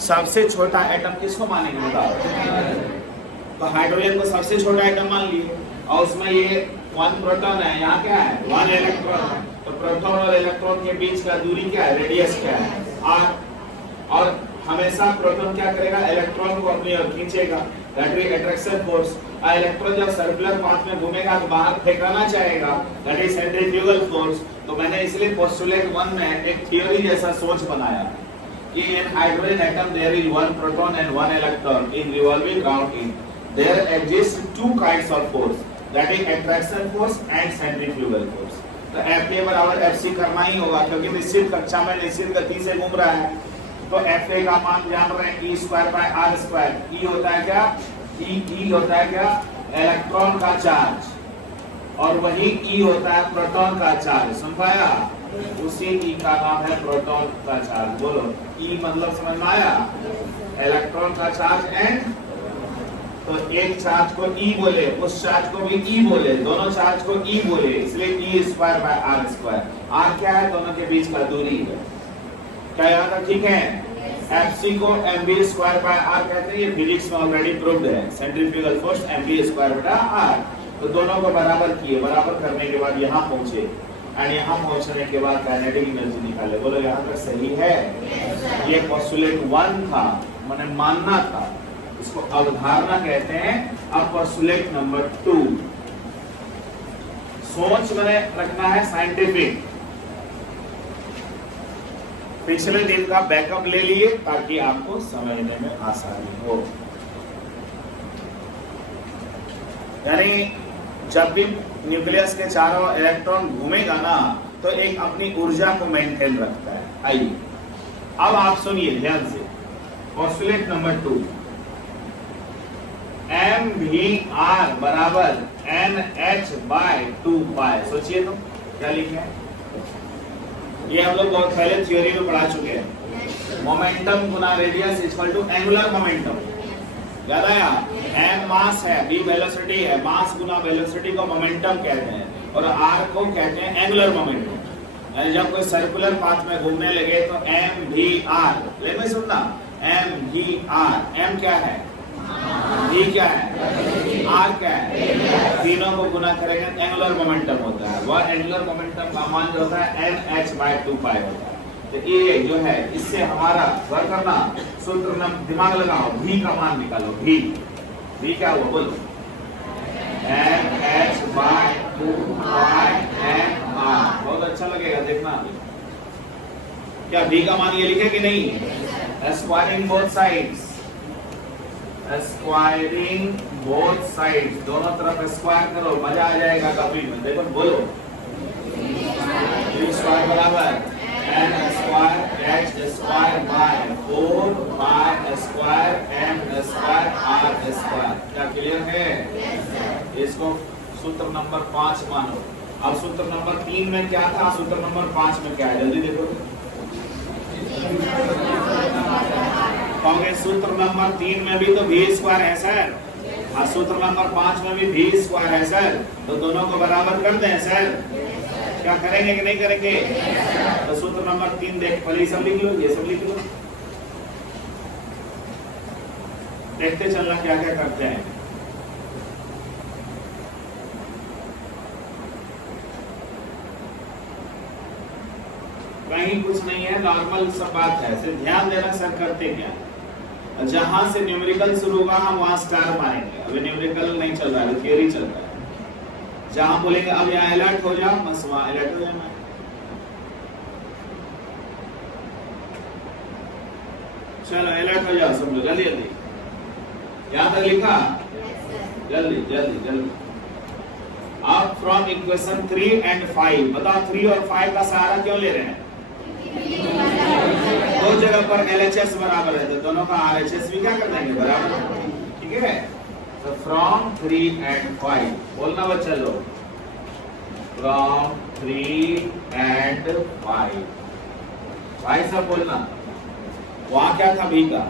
सबसे छोटा एटम किसको मानेंगे बताओ? तो हाइड्रोजन को सबसे छोटा एटम मान लिए और उसमें ये 1 प्रोटॉन है, यहाँ क्या है 1 इलेक्ट्रॉन है। तो प्रोटॉन और इलेक्ट्रॉन के बीच का दूरी क्या है, रेडियस क्या है, r। और हमेशा प्रोटॉन क्या करेगा, इलेक्ट्रॉन को अपनी ओर खींचेगा, दैट इज अट्रैक्शन फोर्स। और इलेक्ट्रॉन जब सर्कुलर पाथ में घूमेगा तो बाहर फेंकाना चाहेगा, दैट इज सेंट्रीफ्यूगल फोर्स। तो मैंने इसलिए पोस्टुलेट 1 में एक थ्योरी जैसा सोच बनाया कि in hydrogen atom there is 1 proton and 1 electron in revolving round in there exist 2 kinds of force, that is attraction force and centrifugal force। तो Fa बराबर Fc करना ही होगा क्योंकि निश्चित कक्षा में निश्चित गति से घूम रहा है। तो Fa का मान जान रहे हैं E²/r²। E होता है क्या, E होता है क्या, इलेक्ट्रॉन का चार्ज, और वही E होता है प्रोटॉन का चार्ज। सुन पाया? उसी E का नाम है प्रोटॉन का चार्ज। बोलो E मतलब समझ में आया, इलेक्ट्रॉन का चार्ज एंड, तो एक चार्ज को E बोले, उस चार्ज को भी E बोले, दोनों चार्ज को E बोले, इसलिए E²/r²। r क्या है, दोनों के बीच का दूरी है। क्या यहाँ तक ठीक है? Fc को mv²/r कहते हैं, ये फिजिक्स में ऑलरेडी प्रूव्ड है। Centrifugal force mv²/r। तो दोनों को बराबर किए, बराबर करने के बाद यहाँ पहुंचे, और यहाँ पहुंचने के बाद काइनेटिक एनर्जी निकाले। बोलो यहाँ तक सही है? ये पोस्टुलेट 1 था, मैंने मानना था, इसको अवधारणा कहते हैं। अब पोस्टुलेट नंबर 2, सोच मैंने रखना है साइंटिफिक। पिछले दिन का बैकअप ले लिए ताकि आपको समझने में आसानी हो। यानी जब भी न्यूक्लियस के चारों इलेक्ट्रॉन घूमेगा ना, तो एक अपनी ऊर्जा को मेंटेन रखता है। आइए अब आप सुनिए ध्यान से, पोस्टुलेट नंबर 2, mvr बराबर nh/2π। सोचिए तो क्या लिखे हैं, ये हम लोग बहुत पहले थ्योरी में पढ़ा चुके हैं। मोमेंटम गुना radius equal to angular momentum. याद आया? m मास है, v वेलोसिटी है, मास गुना वेलोसिटी को मोमेंटम कहते हैं, और r को कहते हैं एंगुलर मोमेंटम। यानी जब कोई सर्कुलर पाथ में घूमने लगे तो mvr, ले में सुनना, mvr, m क्या है, v क्या है, r क्या है, तीनों को गुना करेंगे एंगुलर मोमेंटम होता है। वह एंगुलर मोमेंटम का मान जो होता है nh/2π होता है। तो ये जो है, इससे हमारा वर्क करना, सूत्र दिमाग लगाओ, v का मान निकालो। v क्या हुआ बोलो, nh/2π mr। बहुत अच्छा लगेगा देखना। क्या v का मान ये लिखे कि नहीं? Squaring both sides, squaring both sides, दोनों तरफ स्क्वायर करो, मजा आ जाएगा कभी में। देखो बोलो, v स्क्वायर बराबर n square h square by 4π square m square r square. क्या क्लियर है? इसको सूत्र नंबर 5 मानो। अब सूत्र नंबर 3 में क्या था, सूत्र नंबर 5 में क्या है, जल्दी देखो। कहोगे सूत्र नंबर 3 में भी तो v स्क्वायर है सर, और सूत्र नंबर 5 में भी v स्क्वायर है सर, तो दोनों को बराबर कर दें सर। क्या करेंगे कि नहीं करेंगे? तो सूत्र नंबर 3 देख, पहले सब लिख लो, ये सब लिख लो, देखते चलना क्या क्या करते हैं। कहीं कुछ नहीं है, नॉर्मल सब बात है, सिर्फ ध्यान देना सर करते क्या। जहां से न्यूमेरिकल शुरू होगा हम वहां स्टार मारेंगे। अभी न्यूमेरिकल नहीं चल रहा है, थियरी चल रहा है। जहां बोलेंगे अब यहाँ अलर्ट हो जाओ, बस वहां अलर्ट हो जाना। चलो अलर्ट हो जाओ सब लोग, जल्दी जल्दी। यहाँ तक लिखा, जल्दी जल्दी जल्दी। अब फ्रॉम इक्वेशन 3 and 5 बताओ, 3 और 5 का सहारा क्यों ले रहे हैं? दो जगह पर LHS बराबर है, तो दोनों का RHS भी क्या कर देंगे, बराबर। ठीक है, तो फ्रॉम 3 and 5 बोलना बच्चा लोग, फ्रॉम 3 and 5 भाई सब बोलना। वहां क्या था v का,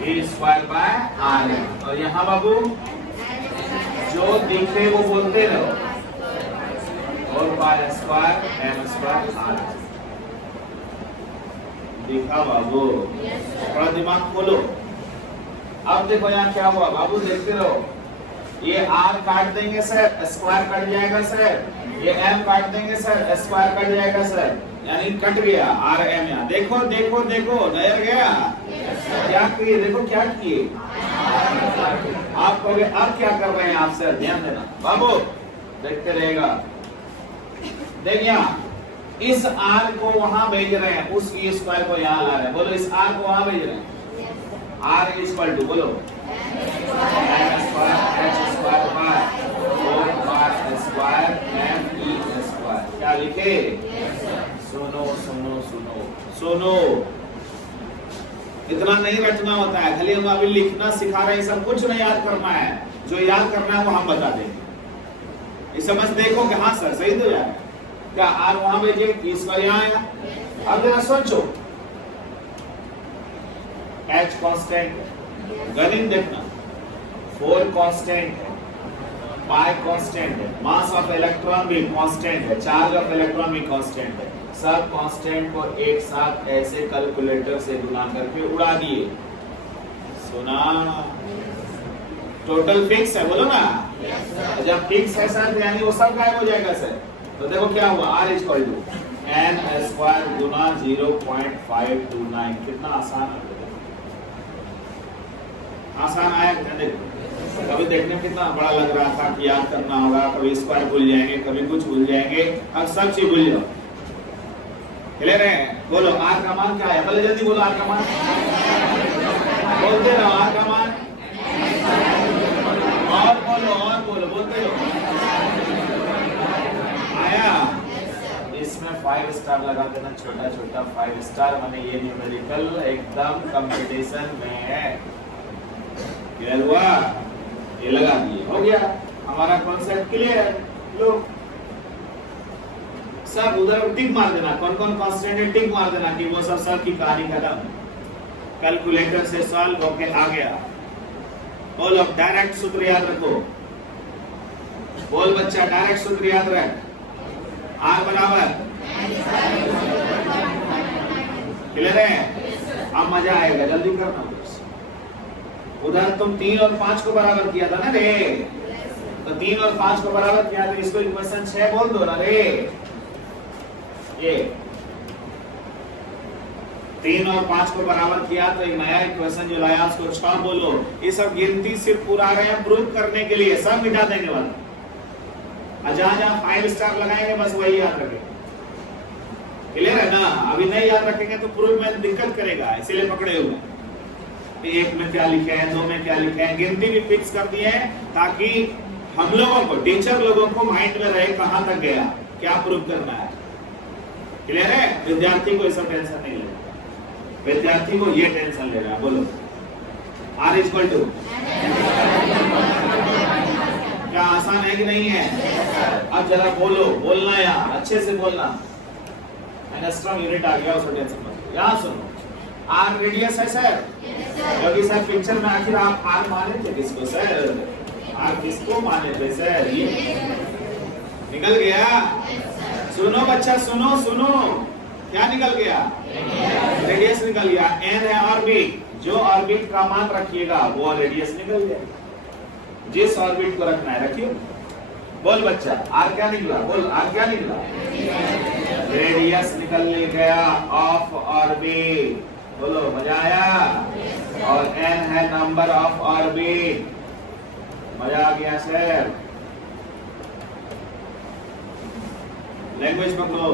v²/r। और यहाँ बाबू जो दिखे वो बोलते रहो, और 4π² m² r। दिखा बाबू, थोड़ा दिमाग खोलो। अब देखो यहाँ क्या हुआ बाबू, देखते रहो। ये r काट देंगे सर, स्क्वायर कट जाएगा सर। ये m काट देंगे सर, स्क्वायर कट जाएगा सर। यानी कट गया r m। यहाँ देखो देखो देखो, नजर गया। क्या किए, देखो क्या किए आप कहोगे अब क्या कर रहे हैं आप सर, ध्यान देना बाबू, देखते रहेगा। देखिए इस r को वहां भेज रहे हैं, उस e स्क्वायर को यहाँ ला रहे हैं। बोलो इस r को वहां भेज रहे हैं। r इज इक्वल टू बोलो m square h square bye 4 square m e square. क्या लिखे? सुनो सुनो सुनो सुनो, इतना नहीं रटना होता है, खाली हम अभी लिखना सिखा रहे हैं, सब कुछ नहीं याद करना है। जो याद करना है वो हम बता देंगे। इस समझ देखो कि हाँ सर सही तो जाए। क्या आर वहां भेजे, इस पर यहाँ आया। अब जरा सोचो, H कांस्टेंट है, गणित देखना, 4 कांस्टेंट है, पाई कांस्टेंट है, मास ऑफ इलेक्ट्रॉन भी कांस्टेंट है, चार्ज ऑफ इलेक्ट्रॉन भी कांस्टेंट है। सब कांस्टेंट को एक साथ ऐसे कैलकुलेटर से गुना करके उड़ा दिए। सुना? टोटल फिक्स है, बोलो ना। जब फिक्स है सर यानी वो सब गायब हो जाएगा सर। तो देखो क्या हुआ, r is equal to n square गुना 0.529। कितना आसान है, आसान आया। देखो कभी देखने में कितना बड़ा लग रहा था कि याद करना होगा, कभी स्क्वायर भूल जाएंगे, कभी कुछ भूल जाएंगे, अब सब चीज भूल जाओ। क्लियर है? बोलो r का मान क्या है, पहले जल्दी बोलो r का मान। बोलते रहो r का मान, और बोलो बोलते रहो। आया? इसमें 5 स्टार लगा देना, छोटा छोटा 5 स्टार, माने ये न्यूमेरिकल एकदम कंपटीशन में है। क्लियर हुआ? ये लगा दिए, हो गया हमारा कॉन्सेप्ट क्लियर। लो सब उधर टिक मार देना, कौन कौन कांस्टेंट है टिक मार देना कि वो सब की कहानी खत्म। कैलकुलेटर से सॉल्व होके आ गया। बोलो डायरेक्ट सूत्र याद रखो। बोल बच्चा डायरेक्ट सूत्र याद रख, r बराबर। क्लियर है? अब मजा आएगा, जल्दी करना। उधर तुम 3 और 5 को बराबर किया था ना रे, तो 3 और 5 को बराबर किया तो इसको इक्वेशन 6 बोल दो ना रे। ये 3 और 5 को बराबर किया तो एक नया इक्वेशन जो लाया उसको 6 बोलो। ये सब गिनती सिर्फ पूरा रहे हैं प्रूव करने के लिए, सब मिटा देंगे वाला। जहां जहां 5 स्टार लगाएंगे बस वही याद रखेंगे। क्लियर है ना? अभी नहीं याद रखेंगे तो प्रूफ में दिक्कत करेगा, इसीलिए पकड़े हुए। एक में क्या लिखे हैं, 2 में क्या लिखे हैं, गिनती भी फिक्स कर दिए हैं ताकि हम लोगों को, टीचर लोगों को माइंड में रहे कहां तक गया, क्या प्रूव करना है। क्लियर है? विद्यार्थी को इसका टेंशन नहीं लेगा, विद्यार्थी को ये टेंशन लेगा। बोलो r इज इक्वल टू, क्या आसान है कि नहीं है? अब जरा बोलो, बोलना यार अच्छे से बोलना। एंगस्ट्रॉम यूनिट आ गया, उसको टेंशन मत। यहां सुनो, r रेडियस है सर, क्योंकि सर पिक्चर में आखिर आप r माने थे किसको सर, r किसको माने थे सर? ये निकल गया। सुनो बच्चा, सुनो सुनो, क्या निकल गया? रेडियस निकल गया। n है ऑर्बिट, जो ऑर्बिट का मान रखिएगा वो रेडियस निकल गया। जिस ऑर्बिट को रखना है रखिए। बोल बच्चा r क्या निकला, बोल r क्या निकला? रेडियस निकल गया ऑफ ऑर्बिट। बोलो मजा आया? और n है नंबर ऑफ ऑर्बिट। मजा आ गया सर? लैंग्वेज पकड़ो।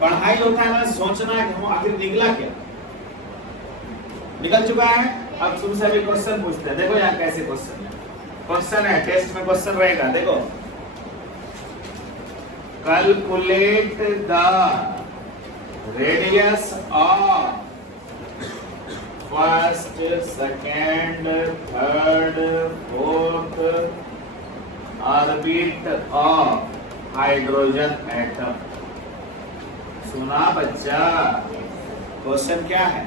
पढ़ाई होता है ना, सोचना है कि आखिर निकला क्या। निकल चुका है। अब तुमसे अभी क्वेश्चन पूछते हैं, देखो यहाँ कैसे क्वेश्चन है। क्वेश्चन है, टेस्ट में क्वेश्चन रहेगा। देखो, calculate the radius of first, second, third, fourth orbit of hydrogen atom. सुना बच्चा? क्वेश्चन क्या है?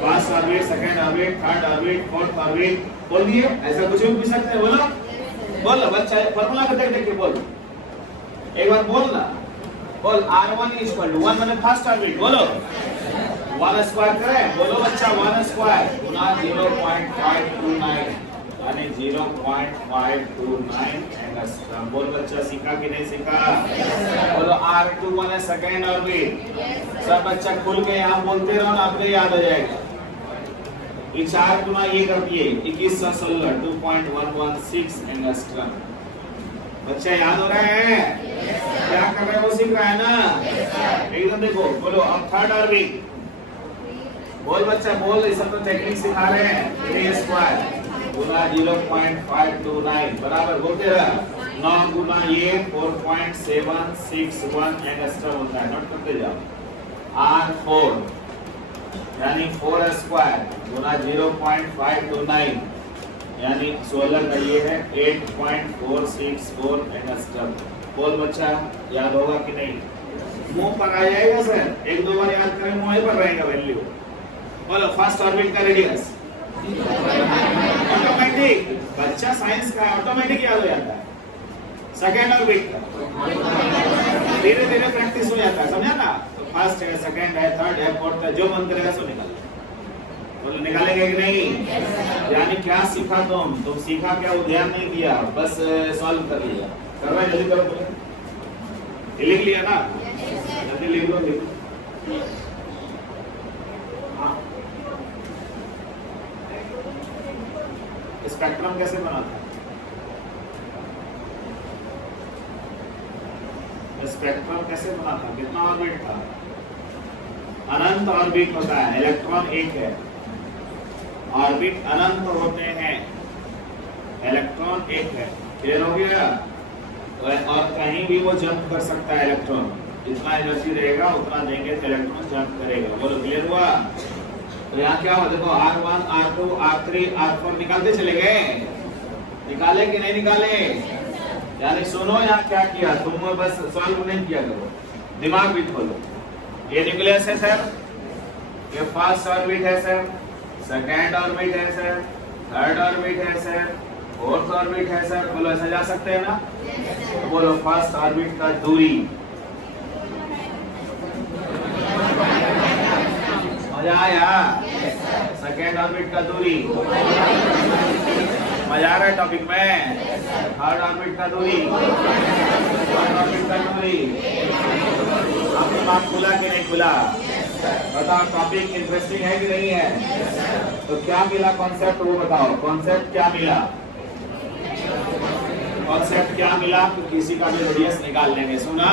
First orbit, second orbit, third orbit, fourth orbit. बोल दिए? ऐसा कुछ भी पूछ सकते हैं। बोलो बोलो बच्चा, फॉर्मूला को देख देख के बोल। एक बार बोलना। बोल R1 इक्वल टू 1 मैंने फर्स्ट ऑर्बिट बोलो 1 स्क्वायर करें बोलो बच्चा 1 स्क्वायर गुना 0.529 यानी 0.529 एंगस्ट्रॉम। बोल बच्चा सीखा कि नहीं सीखा? बोलो R2 मैंने सेकेंड ऑर्बिट सब बच्चा खुल के यहाँ बोलते रहो ना आपको याद हो जाएगा। ये 4 गुना ये कर दिए 2116 2.116 एंगस्ट्रॉम। बच्चा याद हो रहा है? क्या कर रहे हैं वो सीख रहा है ना एकदम। देखो बोलो अब थर्ड ऑर्बिट बोल बच्चा बोल ये सब तो टेक्निक सिखा रहे हैं। a स्क्वायर गुना 0.529 बराबर बोलते रहा 9 गुना ये 4.761 एंगस्ट्रॉम होता है। नोट करते जाओ R4 यानी 4 स्क्वायर गुना 0.529 यानी 16 का ये है 8.464 एंगस्ट्रॉम। बोल बच्चा याद होगा कि नहीं? मुंह पर आ जाएगा सर एक दो बार याद करें मुंह पर रहेगा वैल्यू। बोलो फर्स्ट ऑर्बिट का रेडियस ऑटोमेटिक बच्चा साइंस का ऑटोमेटिक याद हो जाता है। सेकेंड ऑर्बिट का धीरे धीरे प्रैक्टिस हो जाता है समझा ना। तो फर्स्ट है सेकेंड है थर्ड है फोर्थ है जो मन करेगा सो निकाल बोलो निकालेंगे कि नहीं? यानी क्या सीखा तुम सीखा क्या वो ध्यान नहीं दिया बस सॉल्व कर लिया। करवा जल्दी करो बोले लिख लिया ना जल्दी लिख लो लिख। हाँ स्पेक्ट्रम कैसे बनाता है? स्पेक्ट्रम कैसे बनाता है? कितना ऑर्बिट था? अनंत ऑर्बिट होता है इलेक्ट्रॉन एक है ऑर्बिट अनंत होते हैं इलेक्ट्रॉन एक है। क्लियर हो गया? और कहीं भी वो जंप कर सकता है इलेक्ट्रॉन जितना एनर्जी रहेगा उतना देंगे तो इलेक्ट्रॉन जंप करेगा। बोलो क्लियर हुआ? तो यहाँ क्या हुआ देखो R1 R2 R3 R4 निकालते चले गए निकाले कि नहीं निकाले? यानी सुनो यहाँ क्या किया तुम बस सॉल्व नहीं किया करो दिमाग भी खोलो। ये न्यूक्लियस है सर ये फर्स्ट ऑर्बिट है सर सेकेंड ऑर्बिट है सर थर्ड ऑर्बिट है सर फोर्थ ऑर्बिट है सर। बोलो ऐसा जा सकते हैं ना? तो बोलो फर्स्ट ऑर्बिट का दूरी मजा आया? सेकेंड ऑर्बिट का दूरी मजा आ रहा है टॉपिक में? थर्ड ऑर्बिट का दूरी फोर्थ ऑर्बिट का दूरी आपने बात खुला कि नहीं खुला? बताओ टॉपिक इंटरेस्टिंग है कि नहीं है? तो क्या मिला कॉन्सेप्ट वो बताओ कॉन्सेप्ट क्या मिला? कॉन्सेप्ट क्या मिला? तो किसी का भी रेडियस निकाल लेंगे सुना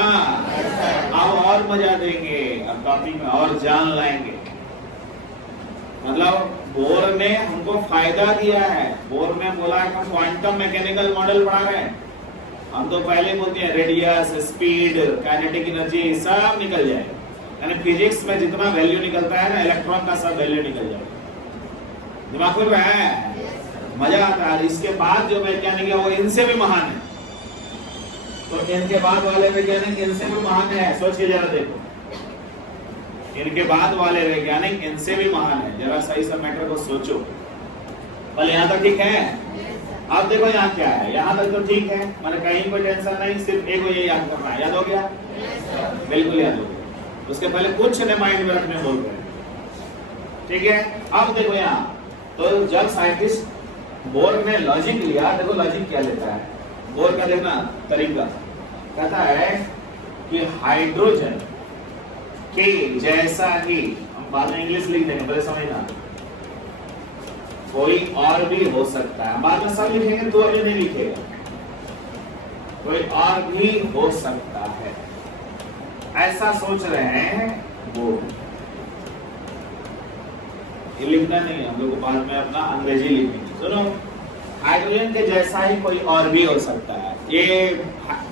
अब और मजा देंगे अब टॉपिक में और जान लाएंगे। मतलब बोर ने हमको फायदा दिया है। बोर ने बोला कि हम क्वांटम मैकेनिकल मॉडल पढ़ा रहे हैं। हम तो पहले बोलते हैं रेडियस स्पीड काइनेटिक एनर्जी सब निकल जाएगा यानी फिजिक्स में जितना वैल्यू निकलता है ना इलेक्ट्रॉन का सब वैल्यू निकल जाएगा। दिमाग खुल रहा है? मजा आता है। इसके बाद जो वैज्ञानिक है वो इनसे भी महान है। तो इनके बाद वाले वैज्ञानिक इनसे भी महान है। सोच के जरा देखो इनके बाद वाले वैज्ञानिक इनसे भी महान है। जरा सही से मैटर को सोचो। पहले यहाँ तक ठीक है? अब देखो यहाँ क्या है? यहाँ तक तो ठीक है मैंने कहीं कोई टेंशन नहीं सिर्फ एक ये याद करना है। याद हो गया? बिल्कुल याद हो गया। उसके पहले कुछ ने माइंड में रखने बोल रहे हैं ठीक है? अब देखो यहाँ तो जब साइंटिस्ट बोर ने लॉजिक लिया देखो लॉजिक क्या लेता है बोर का देखना तरीका कहता है कि हाइड्रोजन के जैसा ही हम बाद में इंग्लिश लिख देंगे पहले समझना कोई और भी हो सकता है। बाद में सब लिखेंगे तो अभी नहीं लिखेगा कोई और भी हो सकता है ऐसा सोच रहे हैं वो। ये लिखना नहीं है हम लोग बाद में अपना अंग्रेजी लिखेंगे। सुनो हाइड्रोजन के जैसा ही कोई और भी हो सकता है। ये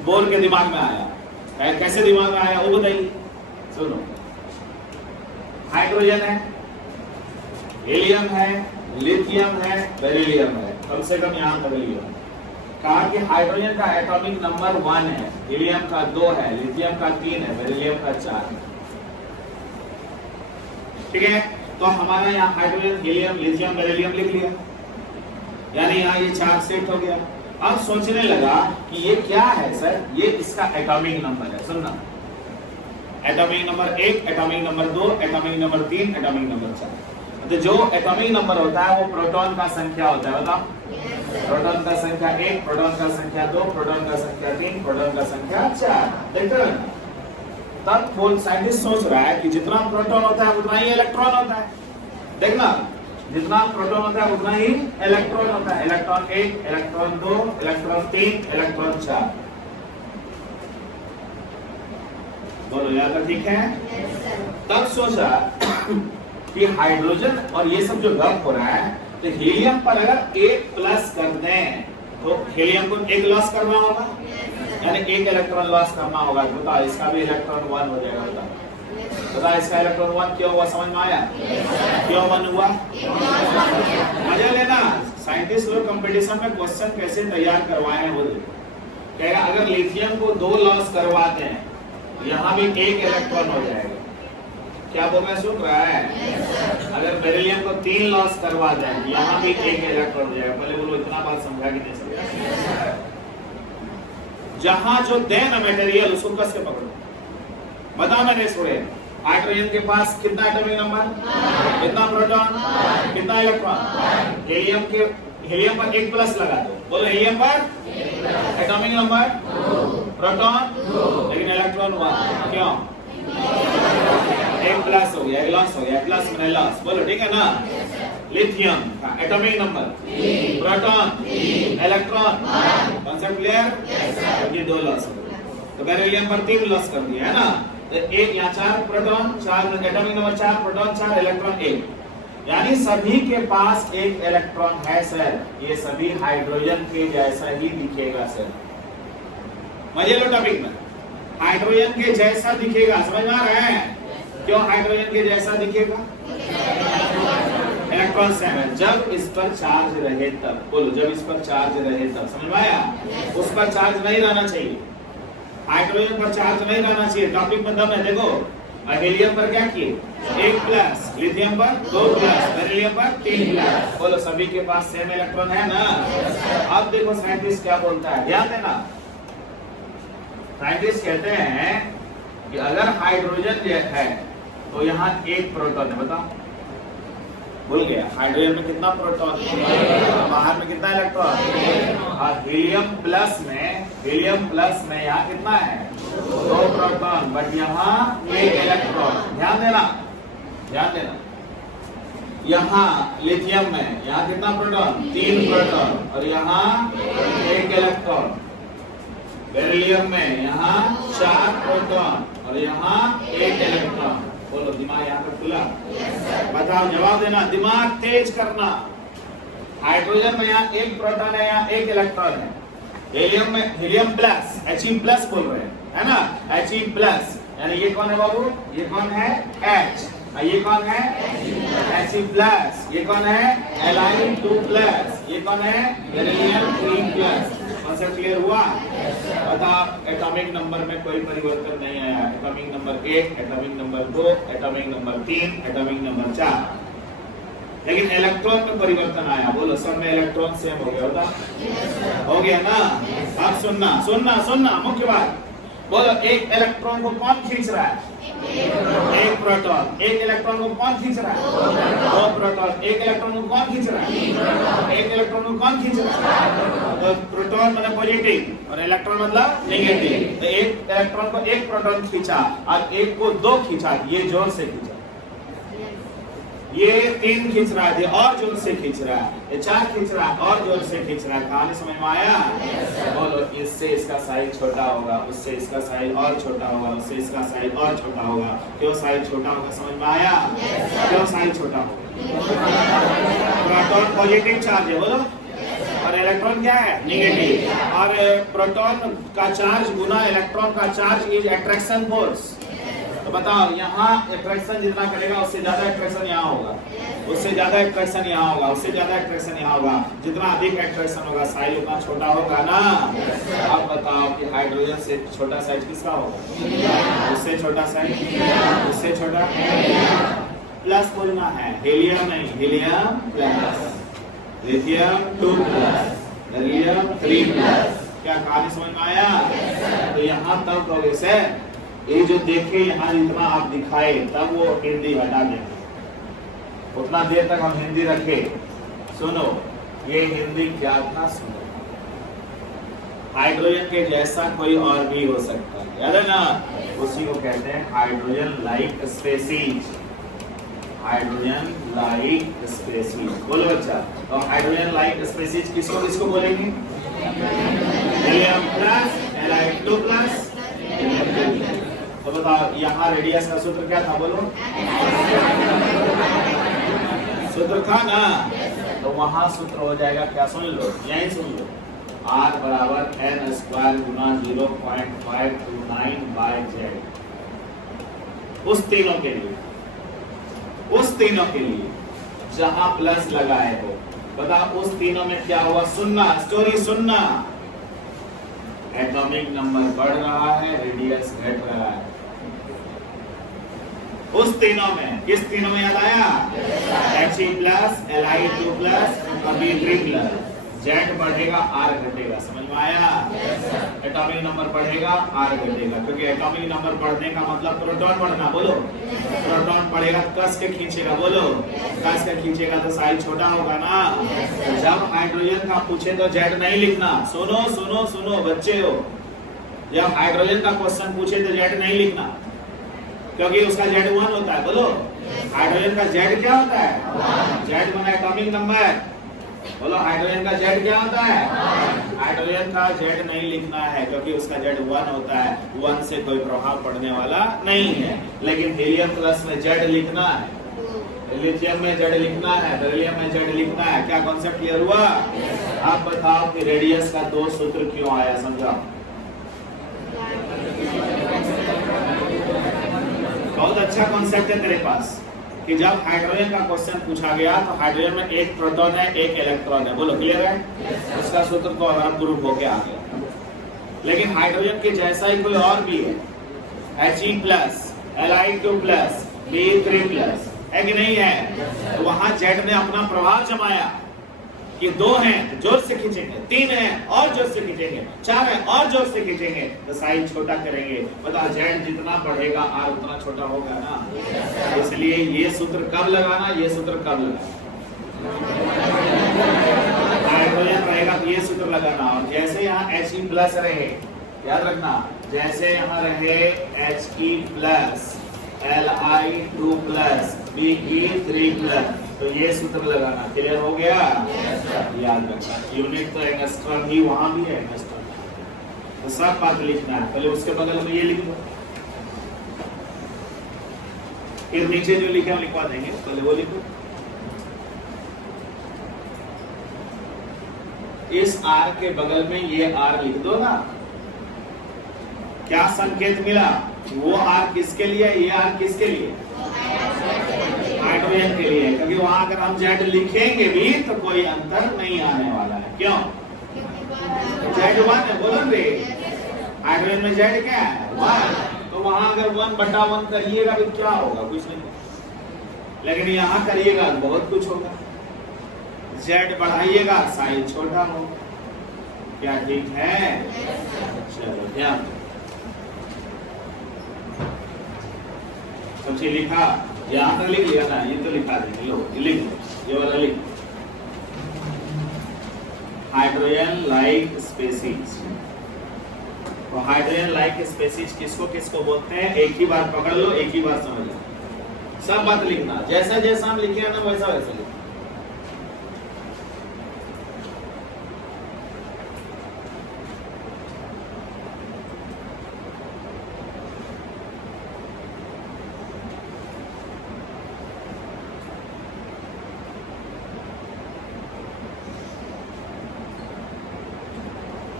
बोर के दिमाग में आया कैसे दिमाग में आया वो बताइए। सुनो हाइड्रोजन है हीलियम है लिथियम है बेरिलियम है कम से कम यहाँ तक लिया कहा कि हाइड्रोजन का एटॉमिक नंबर 1 है हीलियम का 2 है लिथियम का 3 है बेरिलियम का 4 है। ठीक है तो हमारा यहाँ हाइड्रोजन हीलियम लिथियम बेरिलियम लिख लिया यानी यहाँ ये 4 सेट हो गया। अब सोचने लगा कि ये क्या है सर? ये इसका एटॉमिक नंबर है। सुनना atomic number 1, atomic number 2, atomic number 3, atomic number 4। तो जो एटॉमिक नंबर होता है वो प्रोटॉन का संख्या होता है, बताओ। प्रोटॉन का संख्या 1, प्रोटॉन का संख्या 2, प्रोटॉन का संख्या 3, प्रोटॉन का संख्या 4। देखते हो? तब वो साइंटिस्ट सोच रहा है कि जितना प्रोटॉन होता है उतना ही इलेक्ट्रॉन होता है। देखना, जितना प्रोटॉन होता है उतना ही इलेक्ट्रॉन होता है। Electron 1, electron 2, electron 3, electron 4। बोलो यहाँ तक ठीक है? तब सोचा कि हाइड्रोजन और ये सब जो गप हो रहा है, तो हीलियम पर अगर 1 प्लस कर दें तो हीलियम को 1 लॉस करना होगा, यानी 1 इलेक्ट्रॉन लॉस करना होगा। बताओ इसका भी इलेक्ट्रॉन 1 हो जाएगा। बताओ इसका इलेक्ट्रॉन 1 क्यों हुआ, समझ में आया? क्यों 1 हुआ? मजा लेना। साइंटिस्ट लोग कंपटीशन में क्वेश्चन कैसे तैयार करवाए हैं वो कहेगा, अगर लिथियम को 2 लॉस करवाते हैं यहाँ भी 1 इलेक्ट्रॉन हो जाएगा। क्या बोलना सुन रहा है? अगर बेरिलियम को 3 लॉस करवा दें यहाँ भी 1 इलेक्ट्रॉन हो जाएगा। पहले बोलो इतना बात समझा कि नहीं समझा? जहां जो देना मटेरियल उसको कस के पकड़ो। बताओ ना स्टूडेंट, हाइड्रोजन के पास कितना एटॉमिक नंबर, कितना प्रोटॉन, कितना इलेक्ट्रॉन? हीलियम पर 1 प्लस लगा दो। बोलो हीलियम पर एटॉमिक नंबर, प्रोटॉन, लेकिन इलेक्ट्रॉन 1। क्यों? 1 प्लस हो गया, 1 लॉस हो गया। प्लस माइनस लॉस, बोलो ठीक है ना? लिथियम का atomic number, proton, electron, concept clear? ये 2 लॉस हो गए। तो बेरिलियम पर 3 लॉस कर दिया है ना? तो 1 यहाँ 4 proton, 4 atomic number 4, proton 4, electron 1, यानी सभी के पास 1 इलेक्ट्रॉन है सर। ये सभी हाइड्रोजन के जैसा ही दिखेगा सर। मजे लो टॉपिक में, हाइड्रोजन के जैसा दिखेगा। समझ में आ रहा है? क्यों हाइड्रोजन के जैसा दिखेगा? इलेक्ट्रॉन 7 जब इस पर चार्ज रहे तब। बोलो जब इस पर चार्ज रहे तब। समझ में आया? उस पर चार्ज नहीं रहना चाहिए, हाइड्रोजन पर चार्ज नहीं रहना चाहिए। टॉपिक में दम है। देखो हीलियम पर क्या किए? 1 प्लस, लिथियम पर 2 प्लस, बेरिलियम पर 3 प्लस। बोलो सभी के पास सेम इलेक्ट्रॉन है ना? अब देखो साइंटिस्ट क्या बोलता है, ध्यान देना। साइंटिस्ट कहते हैं कि अगर हाइड्रोजन है तो यहाँ 1 प्रोटॉन है। बताओ, भूल गया? हाइड्रोजन में कितना प्रोटॉन, बाहर में कितना इलेक्ट्रॉन? और हीलियम प्लस में यहाँ कितना है? 2 प्रोटॉन, बट यहाँ 1 इलेक्ट्रॉन। ध्यान देना। यहाँ लिथियम में यहाँ कितना प्रोटॉन? 3 प्रोटॉन, और यहाँ 1 इलेक्ट्रॉन। बेरिलियम में यहाँ 4 प्रोटॉन और यहाँ 1 इलेक्ट्रॉन। बोलो दिमाग यहाँ पर खुला? बताओ, जवाब देना, दिमाग तेज करना। हाइड्रोजन में यहाँ 1 प्रोटॉन है, यहाँ 1 इलेक्ट्रॉन है। हीलियम में हीलियम प्लस, He प्लस बोल रहे हैं, है ना? He प्लस, यानी ये कौन है बाबू? ये कौन है? H। ये कौन है? He plus. ये कौन है? Li2 plus. ये कौन है? Beryllium 3 plus. कॉन्सेप्ट क्लियर हुआ? बताओ, एटॉमिक नंबर में कोई परिवर्तन नहीं आया। Atomic number 1, atomic number 2, atomic number 3, atomic number 4, लेकिन इलेक्ट्रॉन में परिवर्तन आया। बोलो सब में इलेक्ट्रॉन सेम हो गया होता? हो गया ना? अब सुनना मुख्य बात। बोलो 1 इलेक्ट्रॉन को कौन खींच रहा है? 1 प्रोटॉन। 1 इलेक्ट्रॉन को कौन खींच रहा है? 2 प्रोटॉन। 1 इलेक्ट्रॉन को कौन खींच रहा है? 1 इलेक्ट्रॉन को कौन खींच रहा है? तो प्रोटॉन मतलब पॉजिटिव और इलेक्ट्रॉन मतलब नेगेटिव। तो 1 इलेक्ट्रॉन को 1 प्रोटॉन खींचा और 1 को 2 खींचा। ये जोर से खींचा, ये 3 खींच रहा है, और जोर से खींच रहा है, ये 4 खींच रहा है, और जोर से खींच रहा है। कहानी समझ में आया? बोलो इससे इसका साइज छोटा होगा, उससे इसका साइज और छोटा होगा, उससे इसका साइज और छोटा होगा। क्यों साइज छोटा होगा? समझ में आया? क्यों साइज छोटा होगा? प्रोटॉन पॉजिटिव चार्ज है, बोलो, और इलेक्ट्रॉन क्या है? नेगेटिव। और प्रोटॉन का चार्ज गुना इलेक्ट्रॉन का चार्ज इज अट्रैक्शन फोर्स। तो बताओ, यहाँ अट्रैक्शन जितना करेगा उससे ज्यादा अट्रैक्शन यहाँ होगा, उससे ज्यादा अट्रैक्शन यहाँ होगा, उससे ज्यादा अट्रैक्शन यहाँ होगा। जितना अधिक अट्रैक्शन होगा साइज उतना छोटा होगा ना? अब बताओ कि हाइड्रोजन से छोटा साइज किसका होगा? उससे छोटा साइज, उससे छोटा प्लस बोलना है, हीलियम नहीं, helium plus, lithium 2 plus, beryllium 3 plus. क्या कहानी समझ में आया? तो यहाँ तब कहोगे सर ये जो देखे यहाँ जितना आप दिखाए तब वो हिंदी हटा दें, उतना देर तक हम हिंदी रखे। सुनो ये हिंदी क्या था, सुनो। हाइड्रोजन के जैसा कोई और भी हो सकता है, याद है ना? उसी को कहते हैं hydrogen like species. Hydrogen like species, बोलो बच्चा। तो हाइड्रोजन लाइक स्पेसीज किसको किसको बोलेंगे? Li+, Li2+। तो बताओ यहाँ रेडियस का सूत्र क्या था, बोलो। सूत्र था ना, तो वहां सूत्र हो जाएगा क्या, सुन लो, यही सुन लो। R बराबर n² गुना 0.529/z। उस तीनों के लिए, उस तीनों के लिए जहां प्लस लगाए हो, बताओ उस तीनों में क्या हुआ, सुनना, स्टोरी सुनना। एटॉमिक नंबर बढ़ रहा है, रेडियस घट रहा है। उस तीनों में, किस तीनों में याद आया? He+, Li2+ और B3+। Z बढ़ेगा, R घटेगा, समझ में आया? एटॉमिक नंबर बढ़ेगा, R घटेगा, क्योंकि एटॉमिक नंबर बढ़ने का मतलब प्रोटॉन बढ़ना, बोलो। प्रोटॉन बढ़ेगा, कस के खींचेगा, बोलो। कस के खींचेगा तो साइज छोटा होगा ना। जब हाइड्रोजन का पूछे तो Z नहीं लिखना। सुनो सुनो सुनो बच्चे हो, जब हाइड्रोजन का क्वेश्चन पूछे तो Z नहीं लिखना, क्योंकि उसका Z1 होता है, बोलो। हाइड्रोजन का Z क्या होता है? Z बना एटॉमिक नंबर, बोलो। हाइड्रोजन का Z क्या होता है? हाइड्रोजन का Z नहीं लिखना है, क्योंकि उसका Z1 होता है, 1 से कोई प्रभाव पड़ने वाला नहीं है। लेकिन हीलियम प्लस में Z लिखना है, लिथियम में Z लिखना है, बेरिलियम में Z लिखना है। क्या कॉन्सेप्ट क्लियर हुआ? आप बताओ कि रेडियस का 2 सूत्र क्यों आया, समझाओ। बहुत अच्छा कॉन्सेप्ट है तेरे पास कि जब हाइड्रोजन का क्वेश्चन पूछा गया तो हाइड्रोजन में एक प्रोटॉन है, एक इलेक्ट्रॉन है, बोलो। क्लियर है? उसका सूत्र तो हमारा प्रूफ होके आ गया। लेकिन हाइड्रोजन के जैसा ही कोई और भी है, He+, Li2+, B3+, है कि नहीं है? तो वहां Z ने अपना प्रभाव जमाया कि 2 हैं, जोर से खींचेंगे, 3 हैं और जोर से खींचेंगे, 4 हैं और जोर से खींचेंगे, तो साइज छोटा करेंगे। बताओ Z जितना बढ़ेगा R उतना छोटा होगा ना। इसलिए ये सूत्र कब लगाना, ये सूत्र कब लगाना? हाइड्रोजन रहेगा तो ये सूत्र लगाना। और जैसे यहाँ He+ रहे, याद रखना, जैसे यहाँ रहे He+, Li2+, Be3+, तो ये सूत्र लगाना। क्लियर हो गया? याद रखना, यूनिट तो एंगस्ट्रॉम ही वहां भी है, एंगस्ट्रॉम, तो सब बात लिखना है। पहले उसके बगल में ये लिख दो, फिर नीचे जो लिखा है लिखवा देंगे, पहले वो लिखो। इस R के बगल में ये R लिख दो ना। क्या संकेत मिला? वो R किसके लिए, ये R किसके लिए? हाइड्रोजन के लिए, क्योंकि वहां अगर हम Z लिखेंगे भी तो कोई अंतर नहीं आने वाला है। क्यों? Z1 है, बोलो रे। हाइड्रोजन में Z क्या है? 1। तो वहां अगर 1/1 करिएगा तो क्या होगा? कुछ नहीं। लेकिन यहाँ करिएगा बहुत कुछ होगा। Z बढ़ाइएगा, साइज छोटा होगा। क्या ठीक है? चलो ध्यान, सब चीज लिखा, यहाँ तक लिख लिया ना, ये तो लिखा देंगे, लो लिख लो, ये वाला लिख। Hydrogen like species. तो हाइड्रोजन लाइक स्पेसीज किसको किसको बोलते हैं? एक ही बार पकड़ लो, एक ही बार समझ लो, सब बात लिखना। जैसा जैसा हम लिखे हैं ना वैसा वैसा लिखना।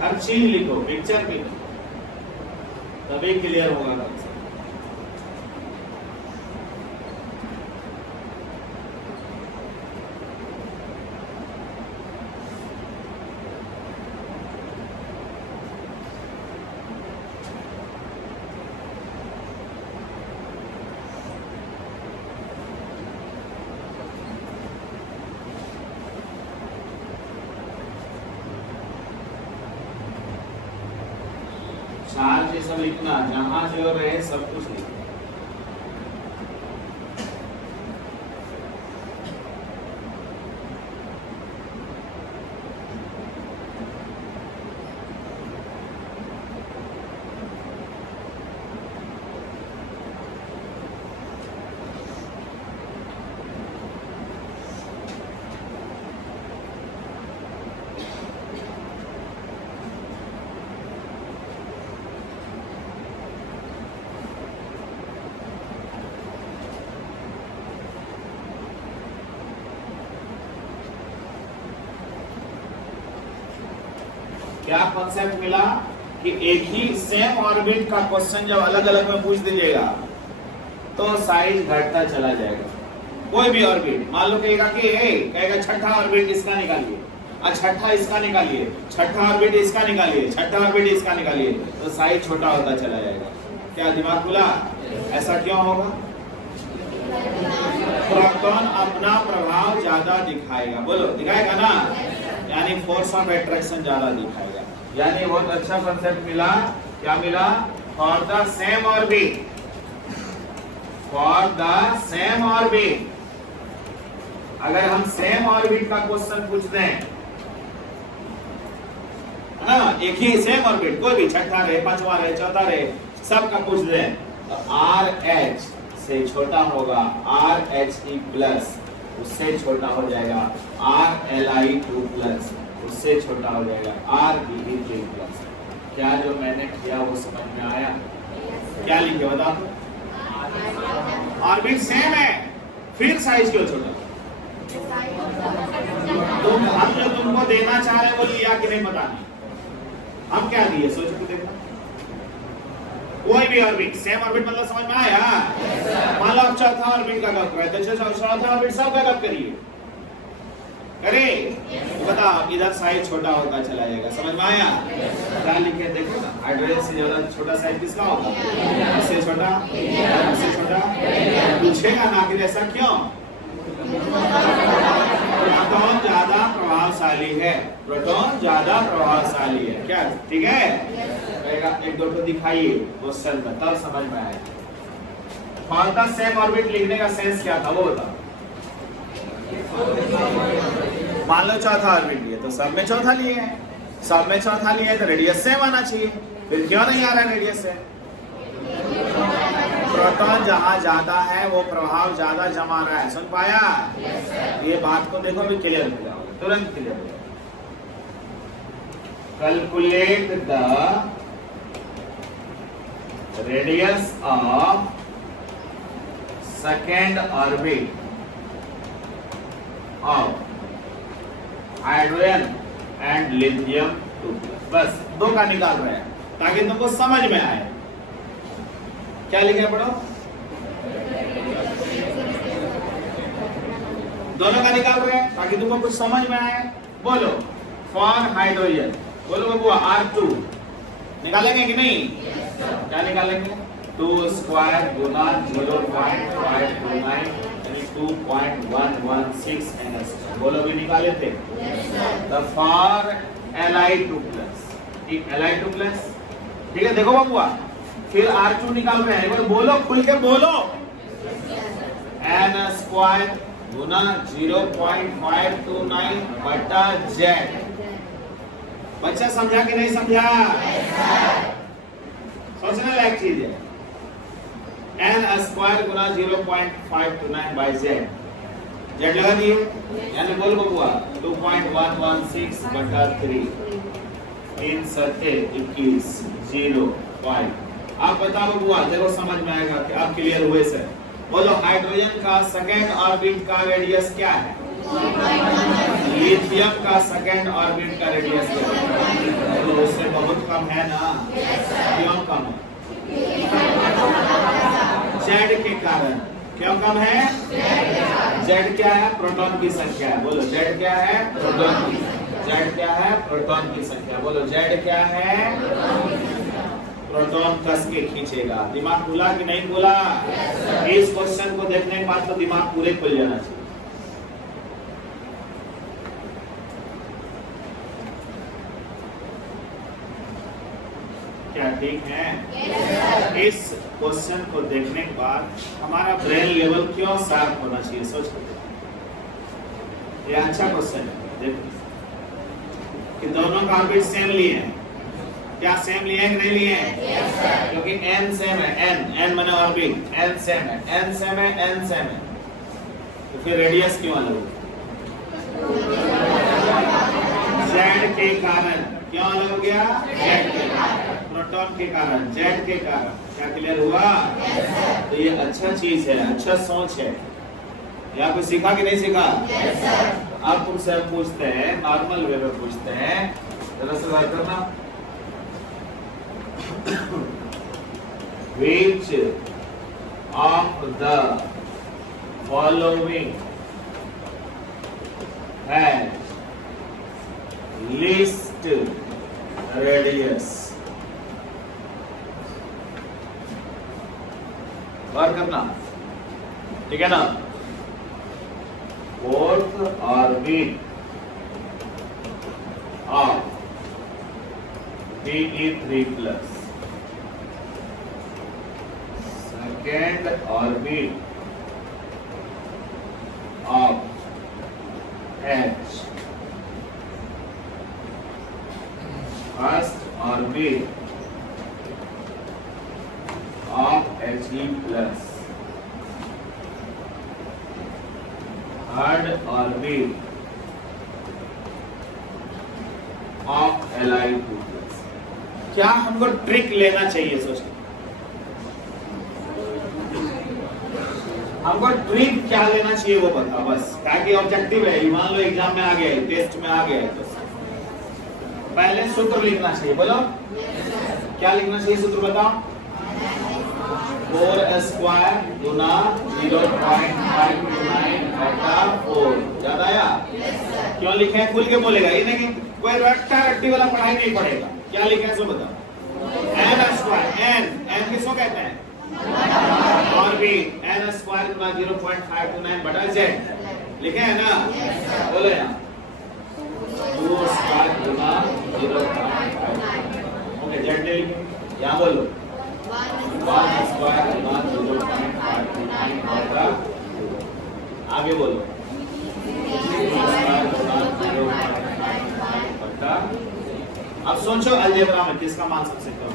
हर चीज लिखो, पिक्चर भी, तभी क्लियर होगा कंसेप्ट। चार्ज ये सब लिखना, जहां जो रहे सब कुछ लिखना। क्या कॉन्सेप्ट मिला कि एक ही सेम ऑर्बिट का क्वेश्चन जब अलग अलग में पूछ दीजिएगा तो साइज घटता चला जाएगा। कोई भी ऑर्बिट मान लो कहेगा कि कहेगा छठा ऑर्बिट इसका निकालिए, छठा इसका निकालिए, छठा ऑर्बिट इसका निकालिए, छठा ऑर्बिट इसका निकालिए, तो साइज छोटा होता चला जाएगा। क्या दिमाग खुला? ऐसा क्यों होगा? प्रोटॉन अपना प्रभाव ज्यादा दिखाएगा। बोलो दिखाएगा ना, यानी फोर्स ऑफ अट्रैक्शन ज्यादा दिखाएगा। यानी बहुत अच्छा कंसेप्ट मिला। क्या मिला? For the same orbit, for the same orbit, अगर हम सेम ऑर्बिट का क्वेश्चन पूछ दें, है ना, एक ही सेम ऑर्बिट कोई भी छठा रहे, पांचवा रहे, चौथा रहे, सबका पूछ दें, तो आर एच से छोटा होगा आर एच ई प्लस, उससे छोटा हो जाएगा R L I two plus, उससे छोटा हो जाएगा R B E three plus. क्या जो मैंने किया वो समझ में आया? क्या लिखे बता दो? ऑर्बिट सेम है, फिर साइज क्यों छोटा? तुम हम जो तुमको देना चाह रहे हैं वो लिया कि नहीं पता नहीं, हम क्या दिए सोच के देखो। कोई भी ऑर्बिट सेम ऑर्बिट मतलब समझ में आया? मान लो आप चौथा ऑर्बिट का गप करते हैं, चौथा ऑर्बिट सब का गप करिए, करे बताओ, इधर साइज छोटा होता चला जाएगा। समझ में आया? क्या लिखे देखो ना, हाइड्रोजन से ज्यादा छोटा साइज किसका होगा? इससे छोटा, इससे छोटा। पूछेगा ना कि ऐसा क्यों? प्रोटॉन ज्यादा प्रभावशाली है, प्रोटॉन ज्यादा प्रभावशाली है। क्या ठीक है? एक दो तो दिखाइए क्वेश्चन में, तब समझ में आएगा। फॉर द सेम ऑर्बिट लिखने का सेंस क्या था वो बताओ। मान लो चौथा ऑर्बिट लिए तो सब में चौथा लिए है, सब में चौथा लिए तो रेडियस सेम आना चाहिए, फिर क्यों नहीं आ रहा है रेडियस से? प्रोटॉन जहां ज्यादा है वो प्रभाव ज्यादा जमा रहा है। सुन पाया? ये बात को देखो भी क्लियर हो जाओगे, तुरंत क्लियर हो जाओगे। Calculate the radius of second orbit of hydrogen and lithium 2+। बस दो का निकाल रहे हैं ताकि तुमको समझ में आए। क्या लिखे पढ़ो? दोनों का निकाल रहे हैं ताकि तुमको कुछ समझ में आए। बोलो फॉर हाइड्रोजन, बोलो बबुआ R2 निकालेंगे कि नहीं? क्या निकालेंगे? 2 स्क्वायर गुना 0.529 यानी 2.116 NS। बोलो भी निकाले थे। द फॉर Li2+, ठीक Li2+, ठीक है। देखो बबुआ फिर R2 निकाल रहे हैं, बोलो खुल के बोलो। n स्क्वायर गुना 0.529 बटा z। बच्चा समझा कि नहीं समझा? सोचने लायक चीज है। n स्क्वायर गुना 0.529 बाई z, z लगा दिए, यानी बोल बबुआ 2.116 बटा 3, 3 सत्ते 21, 0.5। आप बताओ बबुआ, देखो समझ में आएगा कि आप क्लियर हुए सर। बोलो हाइड्रोजन का सेकेंड ऑर्बिट का रेडियस क्या है? लिथियम का सेकेंड ऑर्बिट का रेडियस क्या है? तो उससे बहुत कम है ना? क्यों कम है? जेड के कारण। क्यों कम है? जेड क्या है? प्रोटॉन की संख्या है। बोलो जेड क्या है? प्रोटॉन की। जेड क्या है? प्रोटॉन की संख्या। बोलो जेड क्या है? प्रोटॉन कस के खींचेगा। दिमाग खुला कि नहीं खुला? इस क्वेश्चन को देखने के बाद तो दिमाग पूरे खुल जाना चाहिए। क्या ठीक है? इस क्वेश्चन को देखने के बाद हमारा ब्रेन लेवल क्यों शार्प होना चाहिए, सोच कर। ये अच्छा क्वेश्चन है। देखो कि दोनों का ऑर्बिट सेम लिए हैं, क्या सेम लिए हैं कि नहीं लिए हैं? क्योंकि n सेम है, n माने ऑर्बिट, n सेम है, n सेम है, n सेम है, तो फिर रेडियस क्यों अलग है? Z के कारण। क्यों अलग हो गया? Z के कारण, प्रोटॉन के कारण, Z के कारण। क्या क्लियर हुआ? तो ये अच्छा चीज है, अच्छा सोच है। या कुछ सीखा कि नहीं सीखा? अब तुमसे हम पूछते हैं, नॉर्मल वे में पूछते हैं, जरा से बात करना। Which of the following has least radius? बात करना, ठीक है ना? Fourth orbit of Pe3 plus, second orbit of H, first orbit of He plus, third orbit of Li2 plus। क्या हमको ट्रिक लेना चाहिए? सोचो हमको ट्रिक क्या लेना चाहिए वो बताओ बस। ताकि ऑब्जेक्टिव है, मान लो एग्जाम में आ गया, टेस्ट में आ गया, तो पहले सूत्र लिखना चाहिए। बोलो क्या लिखना चाहिए? सूत्र बताओ। 4 स्क्वायर गुना 0.529/4। याद आया? क्यों लिखे हैं? खुल के बोलेगा, ये नहीं कोई रट्टा रट्टी वाला पढ़ाई नहीं पड़ेगा। क्या लिखे हैं सो बताओ। n स्क्वायर, n किसको कहते हैं? और भी n स्क्वायर गुना 0.529/z लिखे हैं ना? बोले ना 2 स्क्वायर गुना 0.5। ओके, z लिखे यहाँ बोलो 1 स्क्वायर गुना 0.529। आगे बोलो 2 स्क्वायर गुना 0.5। अब सोचो अलजेब्रा में किसका मान सबसे कम?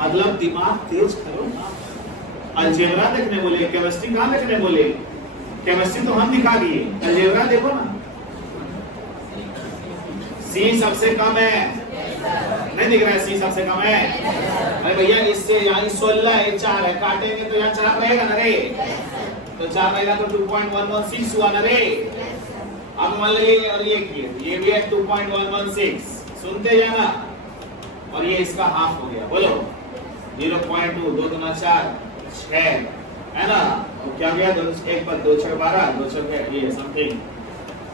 मतलब दिमाग तेज करो ना। अलजेब्रा देखने बोले, केमिस्ट्री कहाँ देखने बोले? केमिस्ट्री तो हम दिखा दिए, अलजेब्रा देखो ना। सी सबसे कम है, नहीं दिख रहा है? सी सबसे कम है। अरे भैया इससे यहाँ 16 है, 4 है, काटेंगे तो यहाँ 4 रहेगा ना रे? तो 4 रहेगा तो 2.116 हुआ ना रे? अब मान लीजिए और ये भी है 2.116, सुनते जाना। और ये इसका हाफ हो गया, बोलो 0.2, 2 गुना 4 6 है ना? और क्या गया? 1 पर 2 6 12, 2 6 ये समथिंग,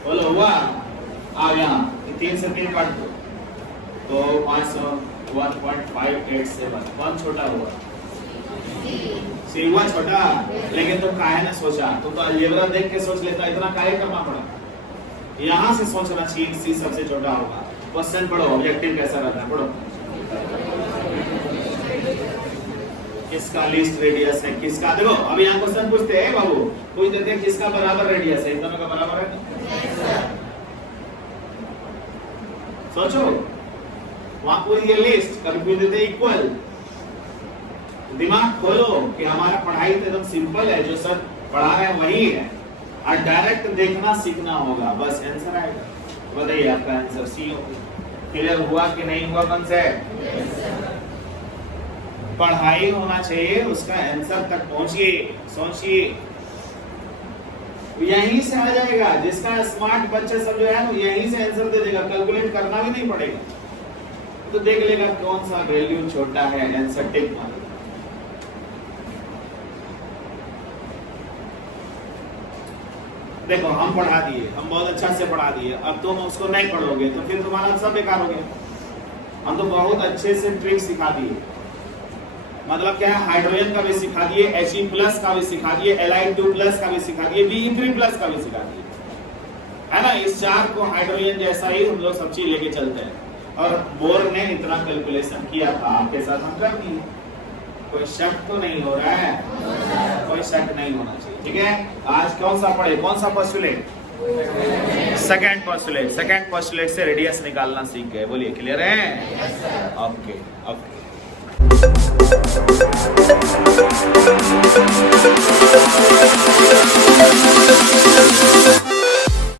बोलो हुआ? आ यहाँ 3 से 3 काट दो तो 1.587। कौन छोटा हुआ? सी हुआ छोटा। लेकिन तुम काहे ना सोचा? तुम तो अलजेब्रा देख के सोच लेता, इतना काहे करना पड़ा? यहाँ से सोचना चाहिए सी सबसे छोटा होगा। क्वेश्चन पढ़ो, ऑब्जेक्टिव कैसा रहता है, पढ़ो। किसका लीस्ट रेडियस है? किसका? देखो अभी यहाँ क्वेश्चन पूछते हैं बाबू, पूछ देते हैं किसका बराबर रेडियस है? इन दोनों का बराबर है? सोचो, वहां पूरी ये लिस्ट, कभी पूछ देते इक्वल। दिमाग खोलो कि हमारा पढ़ाई तो एकदम सिंपल है, जो सर पढ़ा रहे हैं वही है, और डायरेक्ट देखना सीखना होगा, बस आंसर आएगा। बताइए आपका आंसर सी होगा। क्लियर हुआ कि नहीं हुआ कंसेप्ट? पढ़ाई होना चाहिए, उसका आंसर तक पहुंचिए, सोचिए, यहीं से आ जाएगा। जिसका स्मार्ट बच्चा सब जो है ना यहीं से आंसर दे देगा, कैलकुलेट करना भी नहीं पड़ेगा। तो देख लेगा कौन सा वैल्यू छोटा है, आंसर टिक मार। देखो हम पढ़ा दिए, हम बहुत अच्छा से पढ़ा दिए, अब तुम उसको नहीं पढ़ोगे तो फिर तुम्हारा सब बेकार हो गया। हम तो बहुत अच्छे से ट्रिक सिखा दिए। मतलब क्या है? हाइड्रोजन का भी सिखा दिए, He+ का भी सिखा दिए, Li2+ का भी सिखा दिए, Be3+ का भी सिखा दिए। है ना, इस चार्ज को हाइड्रोजन जैसा ही हम लोग सब चीज लेके चलते हैं, और बोर ने इतना कैलकुलेशन किया था, आपके साथ हम कर दिए। कोई शक तो नहीं हो रहा है? कोई शक नहीं होना चाहिए, ठीक है। आज कौन सा पढ़े, कौन सा postulate? Second postulate. Second postulate से रेडियस निकालना सीख गए, बोलिए क्लियर है? Okay okay.